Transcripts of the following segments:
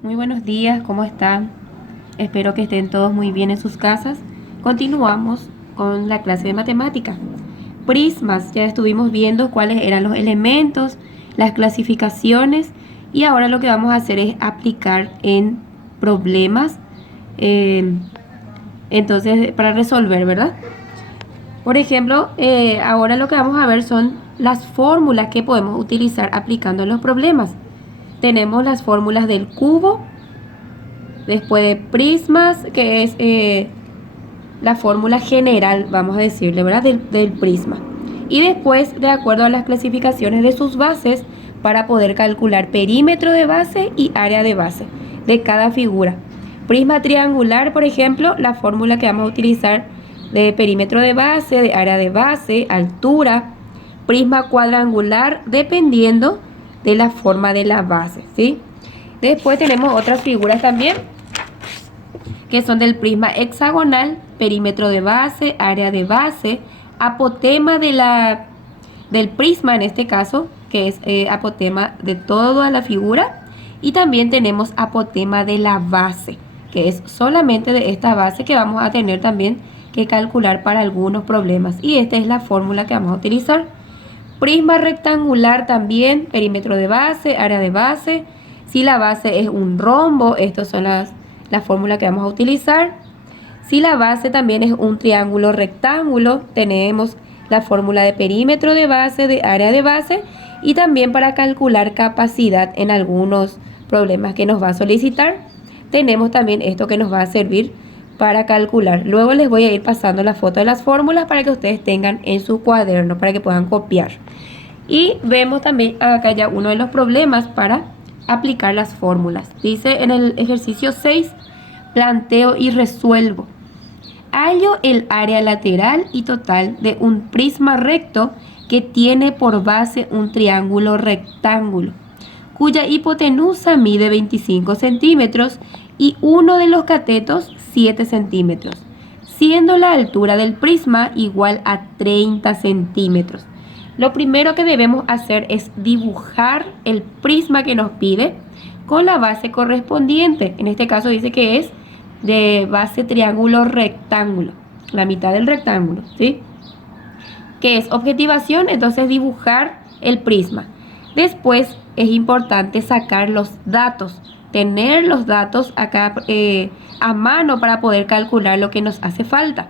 Muy buenos días, ¿cómo están? Espero que estén todos muy bien en sus casas. Continuamos con la clase de matemática. Prismas, ya estuvimos viendo cuáles eran los elementos, las clasificaciones y ahora lo que vamos a hacer es aplicar en problemas, eh, entonces para resolver, ¿verdad? Por ejemplo, ahora lo que vamos a ver son las fórmulas que podemos utilizar aplicando en los problemas. Tenemos las fórmulas del cubo. Después de prismas, que es la fórmula general, vamos a decirle, ¿verdad? Del prisma. Y después, de acuerdo a las clasificaciones de sus bases, para poder calcular perímetro de base y área de base de cada figura. Prisma triangular, por ejemplo, la fórmula que vamos a utilizar de perímetro de base, de área de base, altura. Prisma cuadrangular, dependiendo de la forma de la base, ¿sí? Después tenemos otras figuras también que son del prisma hexagonal, perímetro de base, área de base, apotema del prisma en este caso, que es apotema de toda la figura, y también tenemos apotema de la base, que es solamente de esta base que vamos a tener también que calcular para algunos problemas, y esta es la fórmula que vamos a utilizar. Prisma rectangular también, perímetro de base, área de base. Si la base es un rombo, estas son la fórmula que vamos a utilizar. Si la base también es un triángulo rectángulo, tenemos la fórmula de perímetro de base, de área de base y también para calcular capacidad en algunos problemas que nos va a solicitar. Tenemos también esto que nos va a servir para calcular. Luego les voy a ir pasando la foto de las fórmulas para que ustedes tengan en su cuaderno, para que puedan copiar. Y vemos también acá ya uno de los problemas para aplicar las fórmulas. Dice en el ejercicio 6, planteo y resuelvo. Hallo el área lateral y total de un prisma recto que tiene por base un triángulo rectángulo, cuya hipotenusa mide 25 centímetros y uno de los catetos 7 centímetros, siendo la altura del prisma igual a 30 centímetros. Lo primero que debemos hacer es dibujar el prisma que nos pide con la base correspondiente. En este caso dice que es de base triángulo rectángulo, la mitad del rectángulo, ¿sí? Que es objetivación, entonces dibujar el prisma. Después es importante sacar los datos, tener los datos acá a mano para poder calcular lo que nos hace falta.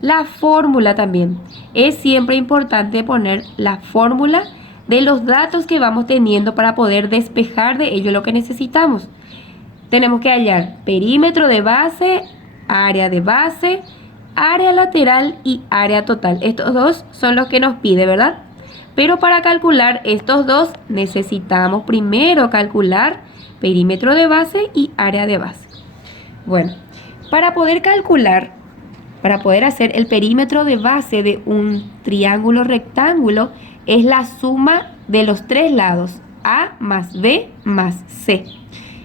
La fórmula también. Es siempre importante poner la fórmula de los datos que vamos teniendo para poder despejar de ello lo que necesitamos. Tenemos que hallar perímetro de base, área lateral y área total. Estos dos son los que nos pide, ¿verdad? Pero para calcular estos dos necesitamos primero calcular perímetro de base y área de base. Bueno, para poder hacer el perímetro de base de un triángulo rectángulo es la suma de los tres lados, A más B más C.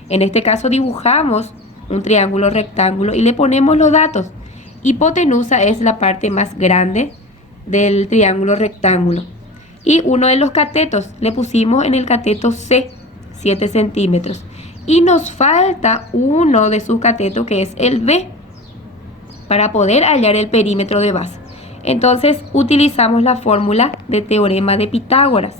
En este caso dibujamos un triángulo rectángulo y le ponemos los datos. Hipotenusa es la parte más grande del triángulo rectángulo. Y uno de los catetos le pusimos en el cateto C, 7 centímetros. Y nos falta uno de sus catetos que es el B, para poder hallar el perímetro de base. Entonces utilizamos la fórmula de teorema de Pitágoras.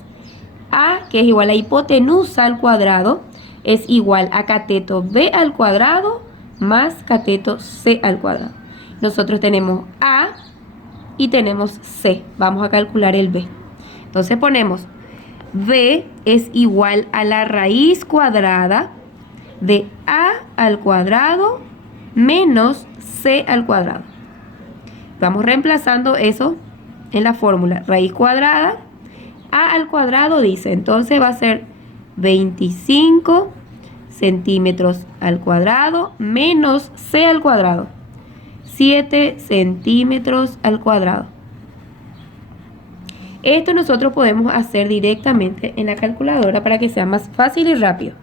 A, que es igual a hipotenusa al cuadrado, es igual a cateto B al cuadrado más cateto C al cuadrado. Nosotros tenemos A y tenemos C. Vamos a calcular el B. Entonces ponemos B es igual a la raíz cuadrada de A al cuadrado menos C al cuadrado. Vamos reemplazando eso en la fórmula. Raíz cuadrada, A al cuadrado dice, entonces va a ser 25 centímetros al cuadrado menos C al cuadrado, 7 centímetros al cuadrado. Esto nosotros podemos hacer directamente en la calculadora para que sea más fácil y rápido.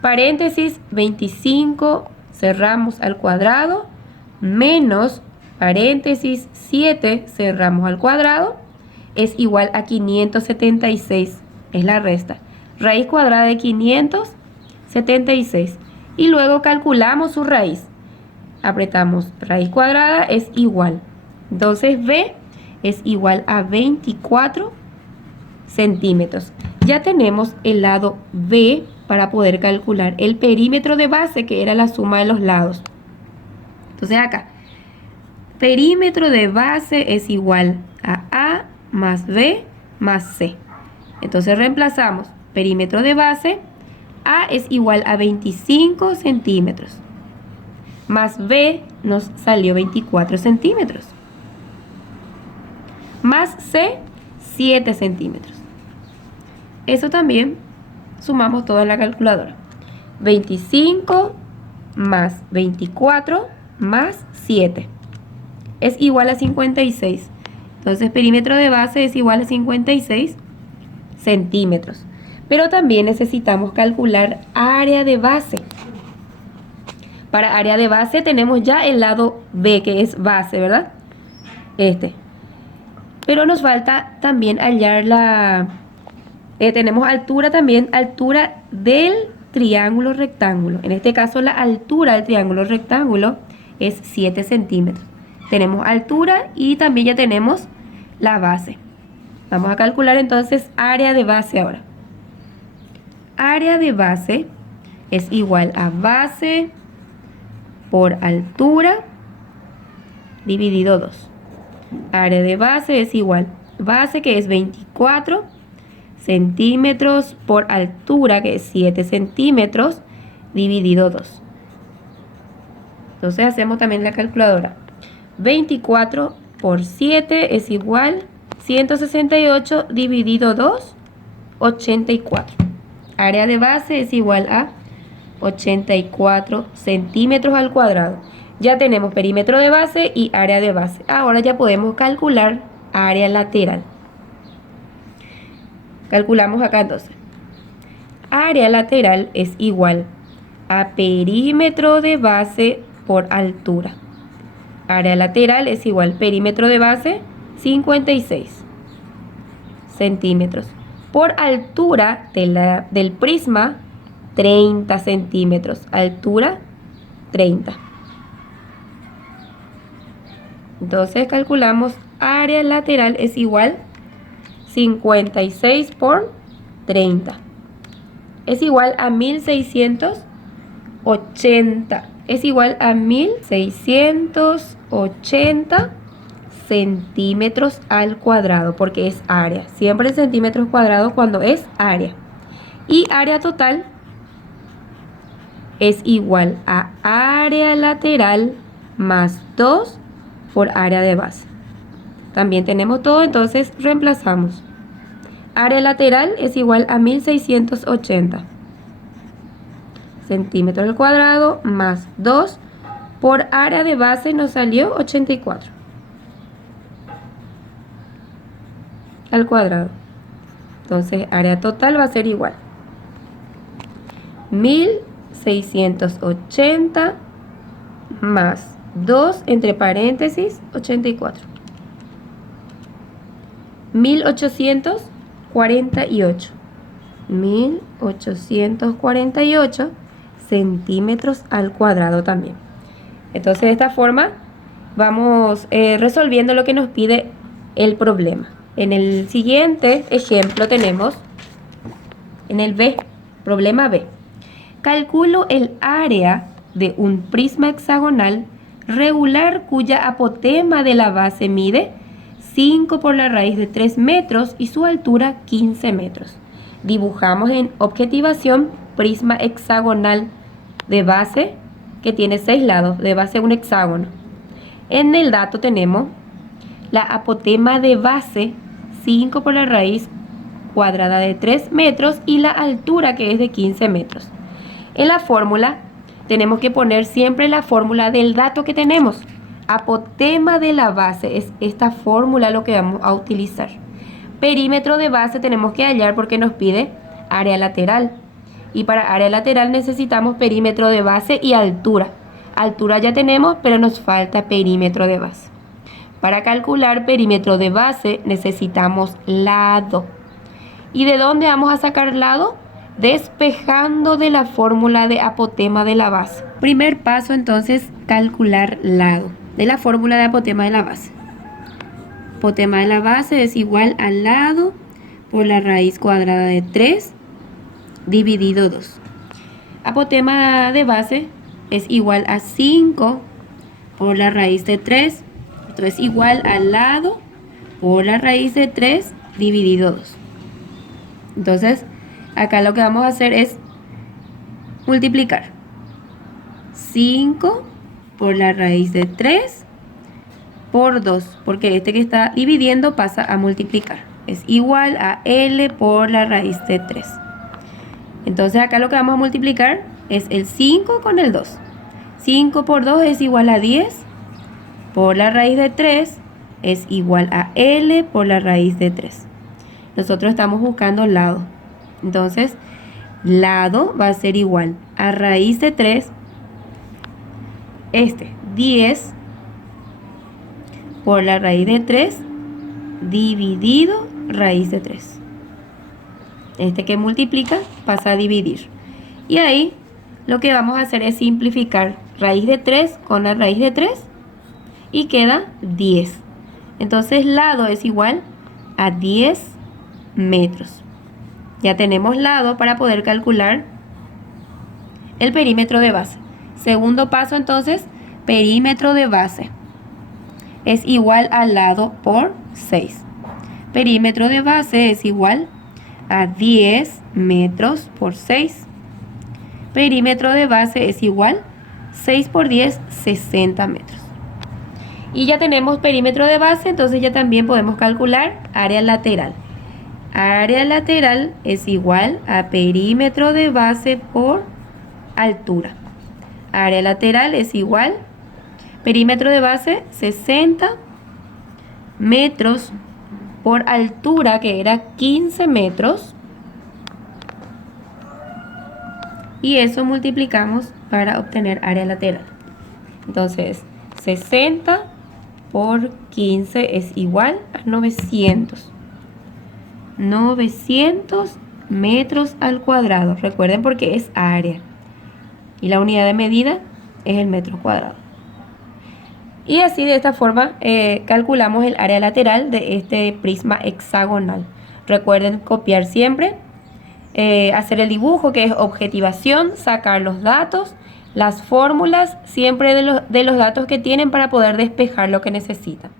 Paréntesis 25, cerramos al cuadrado, menos paréntesis 7, cerramos al cuadrado, es igual a 576, es la resta. Raíz cuadrada de 500 76. Y luego calculamos su raíz. Apretamos raíz cuadrada es igual. Entonces B es igual a 24 centímetros. Ya tenemos el lado B para poder calcular el perímetro de base, que era la suma de los lados. Entonces acá, perímetro de base es igual a A más B más C. Entonces reemplazamos perímetro de base. A es igual a 25 centímetros. Más B nos salió 24 centímetros. Más C, 7 centímetros. Eso también sumamos todo en la calculadora. 25 más 24 más 7 es igual a 56. Entonces perímetro de base es igual a 56 centímetros. Pero también necesitamos calcular área de base. Para área de base tenemos ya el lado B, que es base, ¿verdad? Pero nos falta también hallar tenemos altura también, altura del triángulo rectángulo. En este caso la altura del triángulo rectángulo es 7 centímetros. Tenemos altura y también ya tenemos la base. Vamos a calcular entonces área de base ahora. Área de base es igual a base por altura dividido 2. Área de base es igual base, que es 24 centímetros, por altura, que es 7 centímetros, dividido 2. Entonces hacemos también la calculadora. 24 por 7 es igual 168 dividido 2, 84. Área de base es igual a 84 centímetros al cuadrado. Ya tenemos perímetro de base y área de base. Ahora ya podemos calcular área lateral. Calculamos acá entonces. Área lateral es igual a perímetro de base por altura. Área lateral es igual perímetro de base 56 centímetros. Por altura del prisma 30 centímetros. Altura 30. Entonces calculamos área lateral es igual 56 por 30. Es igual a 1680. Es igual a 1680 centímetros al cuadrado, porque es área. Siempre en centímetros cuadrados cuando es área. Y área total es igual a área lateral más 2 por área de base. También tenemos todo, entonces reemplazamos. Área lateral es igual a 1680 centímetros al cuadrado más 2 por área de base, nos salió 84 al cuadrado. Entonces área total va a ser igual 1680 más 2 entre paréntesis 84. 1848 centímetros al cuadrado también. Entonces de esta forma vamos resolviendo lo que nos pide el problema. En el siguiente ejemplo tenemos en el B, problema B. Calculo el área de un prisma hexagonal regular cuya apotema de la base mide 5 por la raíz de 3 metros y su altura 15 metros. Dibujamos en objetivación prisma hexagonal de base que tiene 6 lados, de base un hexágono. En el dato tenemos la apotema de base 5 por la raíz cuadrada de 3 metros y la altura, que es de 15 metros. En la fórmula tenemos que poner siempre la fórmula del dato que tenemos. Apotema de la base es esta fórmula lo que vamos a utilizar. Perímetro de base tenemos que hallar porque nos pide área lateral. Y para área lateral necesitamos perímetro de base y altura. Altura ya tenemos, pero nos falta perímetro de base. Para calcular perímetro de base necesitamos lado. ¿Y de dónde vamos a sacar lado? despejando de la fórmula de apotema de la base. Primer paso entonces, calcular lado de la fórmula de apotema de la base. Apotema de la base es igual al lado por la raíz cuadrada de 3 dividido 2. Apotema de base es igual a 5 por la raíz de 3. Esto es igual al lado por la raíz de 3 dividido 2. Entonces, acá lo que vamos a hacer es multiplicar 5 por la raíz de 3 por 2, porque este que está dividiendo pasa a multiplicar. Es igual a L por la raíz de 3. Entonces acá lo que vamos a multiplicar es el 5 con el 2. 5 por 2 es igual a 10 por la raíz de 3 es igual a L por la raíz de 3. Nosotros estamos buscando lado. Entonces, lado va a ser igual a raíz de 3, 10 por la raíz de 3 dividido raíz de 3. Este que multiplica pasa a dividir. Y ahí lo que vamos a hacer es simplificar raíz de 3 con la raíz de 3 y queda 10. Entonces lado es igual a 10 metros. Ya tenemos lado para poder calcular el perímetro de base. Segundo paso entonces, perímetro de base es igual al lado por 6. Perímetro de base es igual a 10 metros por 6. Perímetro de base es igual 6 por 10, 60 metros. Y ya tenemos perímetro de base, entonces ya también podemos calcular área lateral. Área lateral es igual a perímetro de base por altura. Área lateral es igual, perímetro de base 60 metros por altura, que era 15 metros. Y eso multiplicamos para obtener área lateral. Entonces, 60 por 15 es igual a 900. 900 metros al cuadrado. Recuerden porque es área. Y la unidad de medida es el metro cuadrado. Y así de esta forma calculamos el área lateral de este prisma hexagonal. Recuerden copiar siempre, hacer el dibujo que es objetivación, sacar los datos, las fórmulas siempre de los datos que tienen para poder despejar lo que necesitan.